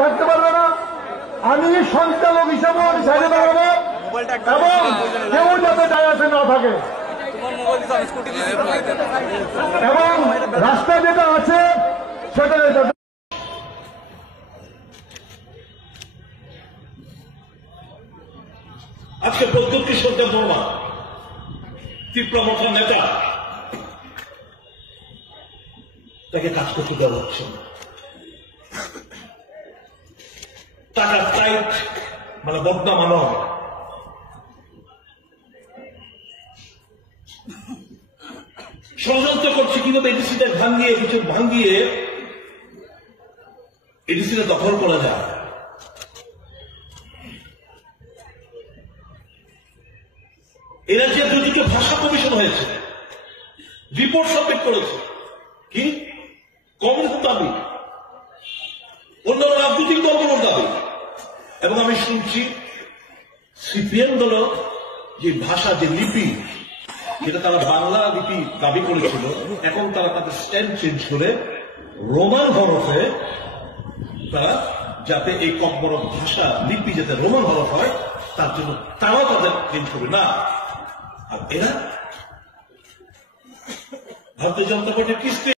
থাকতে পারবে না। আমি সঞ্চালক হিসেবে সাইডে দাঁড়াবো এবং কেউ যাতে যায় আসে না থাকে এবং রাস্তা যেটা আছে সেটা আজকে প্রদ্যুৎ কিশোর দেববর্মা তীব্রমথার নেতা, তাকে কাজ করতে দেওয়া হচ্ছে না। টাকা টাইট মানে বদনা মানব, ষড়যন্ত্র করছে কিভাবে এডিসিটা ভাঙিয়ে কিছু ভাঙিয়ে এডিসিটা দখল করা যায়। এরা যে দুটো ভাষা কমিশন হয়েছে, রিপোর্ট সাবমিট করেছে, কি কংগ্রেসের দাবি, অন্যান্য রাজনৈতিক দলগুলোর দাবি, এবং আমি শুনছি সিপিএম দল যে ভাষা, যে লিপি, যেটা তারা বাংলা লিপি দাবি করেছিল, এখন তারা তাদের স্ট্যান্ড চেঞ্জ করে রোমান হরফে, তারা যাতে এই কম বড় ভাষা লিপি যাতে রোমান হরফ হয় তার জন্য তারাও তাদের চেঞ্জ করবে না। আর এরা ভারতীয় জনতা পার্টির কিস্তি